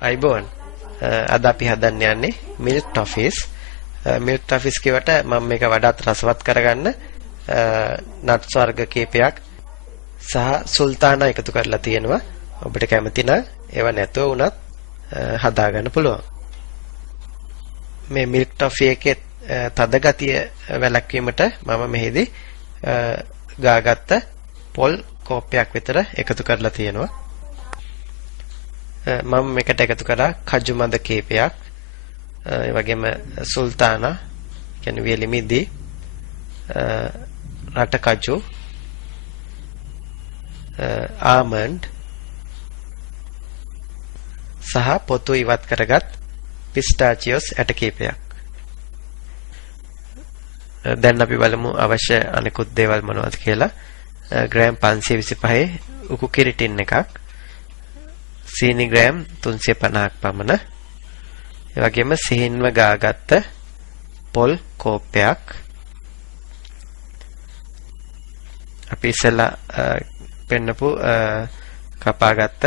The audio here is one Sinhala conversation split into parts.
අයිබෝන් අද අපි හදන්න යන්නේ මිල්ක් ටොෆිස්. මිල්ක් ටොෆිස් කියවට මම මේක වඩාත් රසවත් කරගන්න නට්ස් වර්ග කීපයක් සහ සුල්තානා එකතු කරලා තියෙනවා. ඔබට කැමති නම් ඒව නැතුව වුණත් හදාගන්න පුළුවන්. මේ මිල්ක් ටොෆි එකේ තද ගතිය වැළැක්වීමට මම මෙහිදී ගාගත්ත පොල් කෝප්පයක් විතර එකතු කරලා තියෙනවා. මම මේකට එකතු කරා කජු මද කීපයක්, ඒ වගේම සුල්තානා කියන්නේ වියලි මිදි, රට කජු, ආමන්ඩ් සහ පොතු ඉවත් කරගත් පිස්ටාචියෝස් ඇට කීපයක්. දැන් අපි බලමු අවශ්‍ය අනිකුත් දේවල් මොනවද කියලා. ග්‍රෑම් 525 උකු කිරි ටින් එකක්, සීනි ග්‍රෑම් 350ක් පමණ, ඒ වගේම සිහින්ව ගාගත්ත පොල් කෝප්පයක්. අපි ඉස්සෙල්ලා පෙන්නපු කපාගත්ත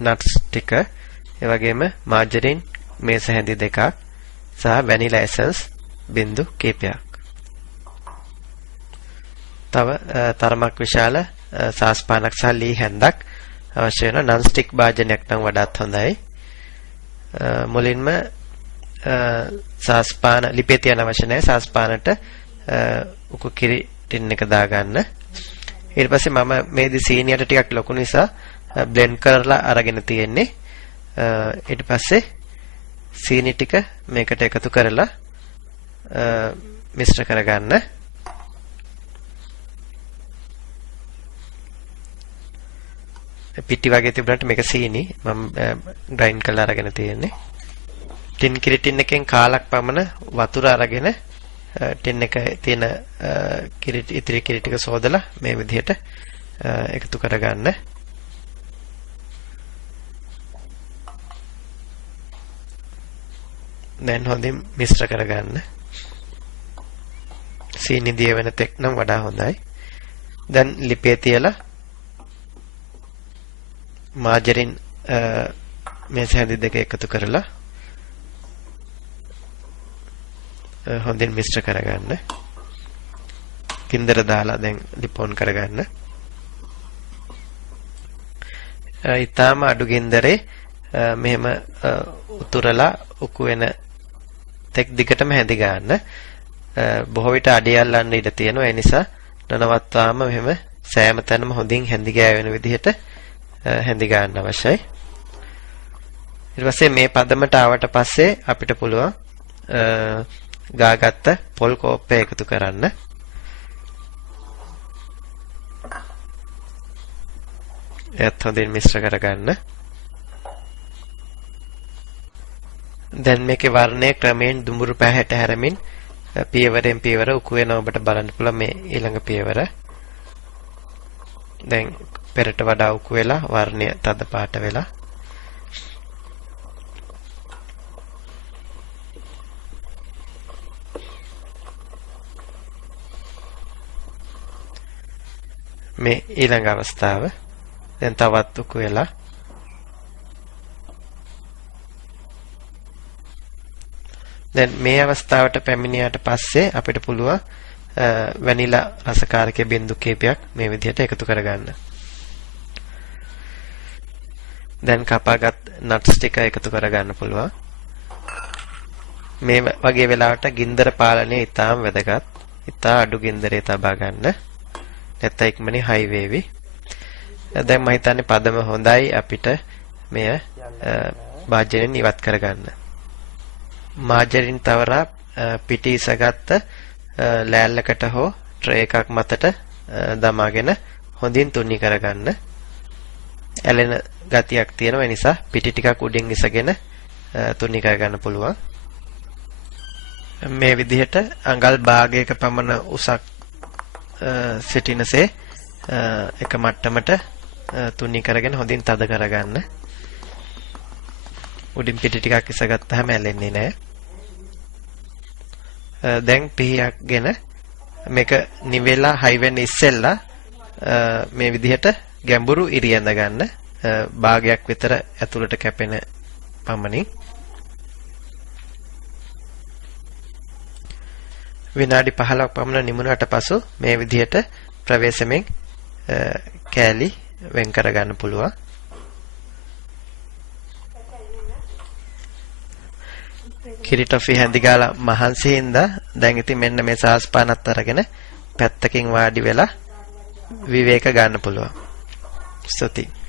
නට්ස් ටික, ඒ වගේම මාජරින් මේස හැඳි දෙකක් සහ වැනිලා එසන්ස් බින්දු කීපයක්. තව තරමක් විශාල සාස්පානක් සහ ලී හැන්දක් අවශ්‍ය වෙන නන් ස්ටික් භාජනයක් නම් වඩාත් හොඳයි. මුලින්ම සාස්පාන ලිපේ තියන අවශ්‍ය නැහැ. සාස්පානට උකු කිරි ටින් එක දාගන්න. ඊට පස්සේ මම මේදි සීනියට ටිකක් ලොකු නිසා බ්ලෙන්ඩ් කරලා අරගෙන තියෙන්නේ. ඊට පස්සේ සීනි ටික මේකට එකතු කරලා මිශ්‍ර කරගන්න. පිටි වගේ තිබුණාට මේක සීනි මම ග්‍රයින්ඩ් කරලා අරගෙන තියෙන්නේ. ටින් කිරි ටින් එකෙන් කාලක් පමණ වතුර අරගෙන ටින් එකේ තියෙන ඉතිරි කිරි ටික සෝදලා මේ විදිහට එකතු කරගන්න. දැන් හොඳින් මිශ්‍ර කරගන්න. සීනි දිය වෙන තෙක් නම් වඩා හොඳයි. දැන් ලිපේ තියලා මාජරින් මේස හැඳි දෙක එකතු කරලා හොඳින් මිශ්‍ර කරගන්න. ගින්දර දාලා දැන් ලිපොන් කරගන්න. ඊටාම අඩු ගින්දරේ මෙහෙම උතුරලා උකු වෙන තෙක් දිගටම හැඳි ගන්න. බොහෝ විට අඩිය අල්ලන්න ඉඩ තියෙනවා. ඒ නිසා නනවත්වාම මෙහෙම සෑම තැනම හොඳින් හැඳි ගෑවෙන විදිහට හැඳි ගන්න අවශ්‍යයි. ඊට පස්සේ මේ පදමට ආවට පස්සේ අපිට පුළුවන් ගාගත්ත පොල් කෝප්පය එකතු කරන්න. එයත් හොඳින් මිශ්‍ර කරගන්න. දැන් මේකේ වර්ණය ක්‍රමයෙන් දුඹුරු පැහැට හැරමින් පියවරෙන් පියවර උකු වෙන ඔබට බලන්න පුළුවන් මේ ඊළඟ පියවර. දැන් පෙරට වඩා උකු වෙලා වර්ණය තද පාට වෙලා. මේ ඊළඟ අවස්ථාව. දැන් තවත් උකු වෙලා. දැන් මේ අවස්ථාවට පැමිණියාට පස්සේ අපිට පුළුවන් වැනිලා රසකාරකයේ බින්දු කීපයක් මේ විදිහට එකතු කරගන්න. දැන් කපාගත් නට්ස් ටික එකතු කරගන්න පුළුවන්. මේ වගේ වෙලාවට ගින්දර පාලනය ඉතාම වැදගත්. ඉතා අඩු ගින්දරේ තබා ගන්න. නැත්නම් ඉක්මනින් හයි වේවි. දැන් මම හිතන්නේ පදම හොඳයි. අපිට මෙය භාජනයෙන් ඉවත් කරගන්න. මාජරින් තවරා පිටි ඉසගත්ත ලෑල්ලකට හෝ ට්‍රේ එකක් මතට දමාගෙන හොඳින් තුනී කරගන්න. ඇලෙන ගතියක් තියෙනවා. ඒ නිසා පිටි ටිකක් උඩින් ඉසගෙන තුනී කරගන්න පුළුවන්. මේ විදිහට අඟල් භාගයක පමණ උසක් සිටිනසේ එක මට්ටමට තුනී කරගෙන හොඳින් තද කරගන්න. උඩින් පිටි ටිකක් ඉසගත්තාම ඇලෙන්නේ නැහැ. දැන් පිහියක්ගෙන මේක නිවෙලා හයි වෙන්න ඉස්සෙල්ලා මේ විදිහට ගැඹුරු ඉරියඳ ගන්න. භාගයක් විතර ඇතුළට කැපෙන පමණින් විනාඩි 15ක් පමණ නිමුණාට පසු මේ විදිහට ප්‍රවේශමෙන් කෑලි වෙන් කර ගන්න පුළුවන්. කිරි ටොෆි හැඳි ගාලා මහන්සි හින්දා දැන් ඉතින් මෙන්න මේ සාස් පානත් අරගෙන පැත්තකින් වාඩි වෙලා විවේක ගන්න පුළුවන්. ස්තුතියි.